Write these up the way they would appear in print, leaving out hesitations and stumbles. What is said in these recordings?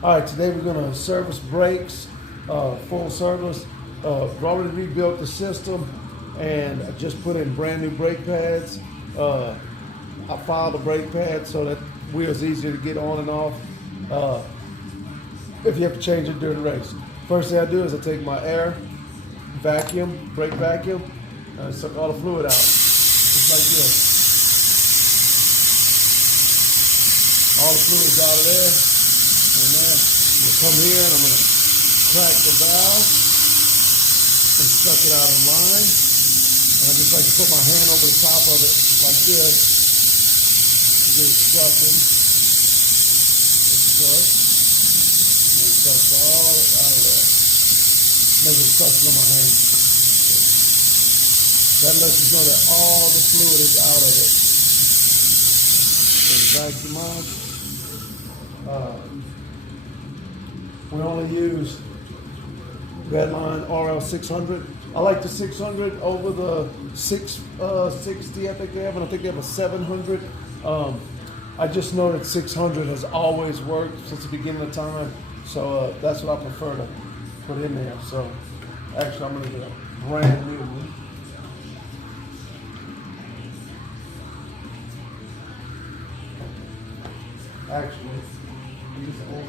All right, today we're gonna service brakes, full service. We've already rebuilt the system, and I just put in brand new brake pads. I filed the brake pads so that wheel's easier to get on and off. If you have to change it during the race, first thing I do is I take my air vacuum, brake vacuum, and I suck all the fluid out, just like this. All the fluid's out of there. And then we'll come here and I'm going to crack the valve and suck it out of line. And I just like to put my hand over the top of it like this to get it sucking. That's good. And it sucks all out of there. Make it suction on my hand. That lets us know that all the fluid is out of it. Vacuum on. We only use Redline RL 600. I like the 600 over the 660. I think they have, and I think they have a 700. I just know that 600 has always worked since the beginning of time, so that's what I prefer to put in there. So actually, I'm going to get a brand new one. Actually, these old.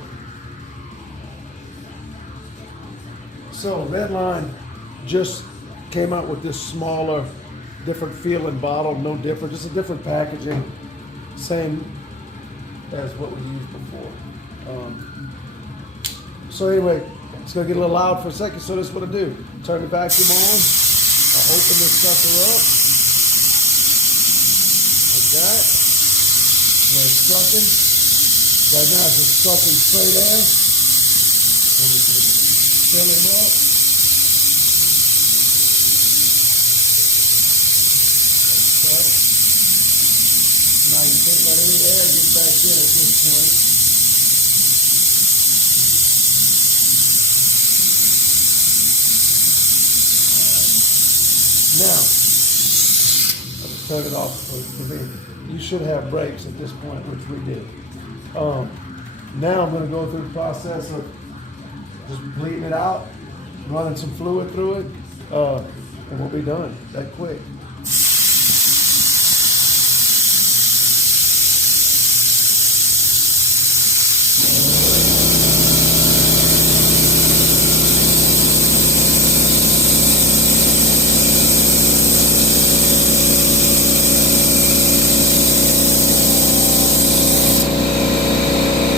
So Redline just came out with this smaller, different feeling bottle, no different, just a different packaging, same as what we used before. So anyway, it's gonna get a little loud for a second, so this is what I do. Turn the vacuum on, I open this sucker up, like that, where it's sucking. Right now it's just sucking straight air. And we can fill him up. Okay. Now you can't let any air get back in at this point. Now, let's turn it off for me. You should have brakes at this point, which we do. Now I'm going to go through the process of just bleeding it out, running some fluid through it, and we'll be done that quick.